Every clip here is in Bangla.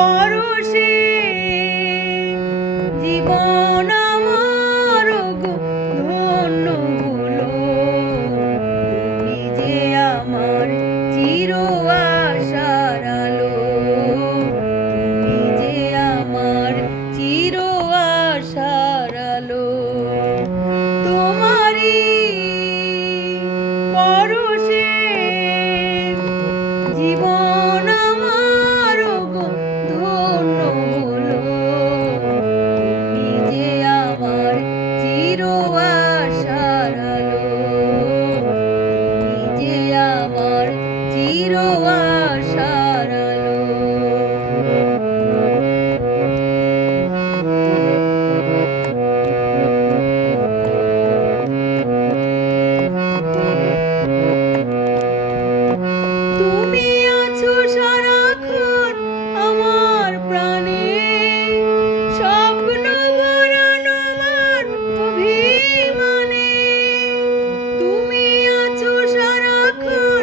পরশে জীবন আমার গো ধন্য হলো। তুমি যে আমার চির আশার আলো, তুমি যে আমার চির আশার আলো। তোমারই পরশে জীবন আমার গো ধন্য হলো। তুমি যে আমার চির আশার আলো, তুমি যে আমার চির আশার আলো। তুমি আছো সারাক্ষণ আমার প্রাণে, স্বপ্ন ভরানো আমার অভিমানে। তুমি আছো সারাক্ষণ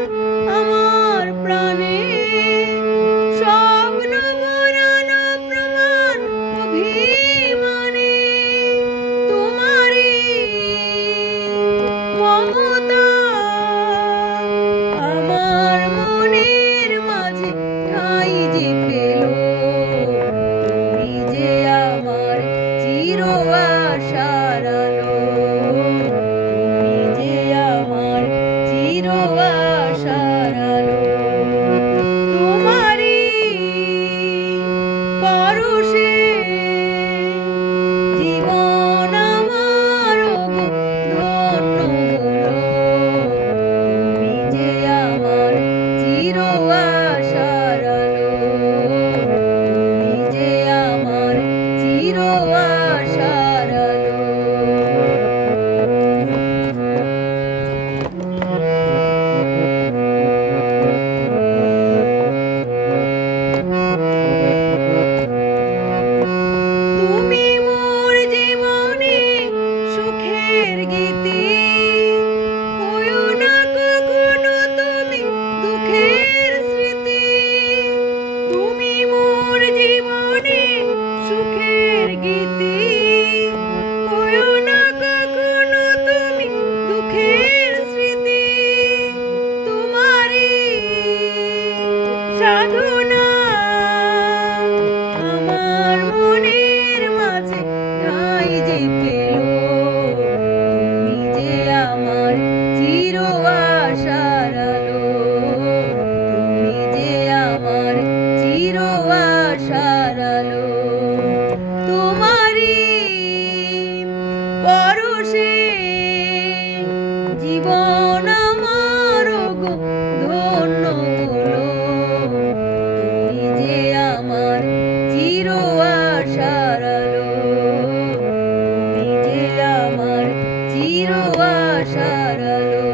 আমার প্রাণে, স্বপ্ন ভরানো প্রমাণ অভিমানে। তোমারই মমতা আমার মনের মাঝে ঠাঁই যে পেল। তুমি যে আমার চির আশার আলো, তুমি যে আমার চির আশার আলো। তোমারই পরশে জীবন আমার গো ধন্য হলো। তুমি যে আমার চির আশার আলো, তুমি যে আমার চির আশার আলো। তুমি মোর জীবনে সুখের গীতি, হইও না কখনো তুমি দুঃখের স্মৃতি। তুমি মোর জীবনে সুখের গীতি, হইও না কখনো তুমি দুঃখের স্মৃতি। তোমারই সাধনা আমার মনের মাঝে ঠাঁই যে পেল। তুমি যে আমার চির আশার আলো, তুমি যে আমার চির আশার আলো। তোমারই পরশে জীবন আমার গো ধন্য হলো। তুমি যে আমার চির আশার আলো, তুমি যে আমার চির আশার আলো।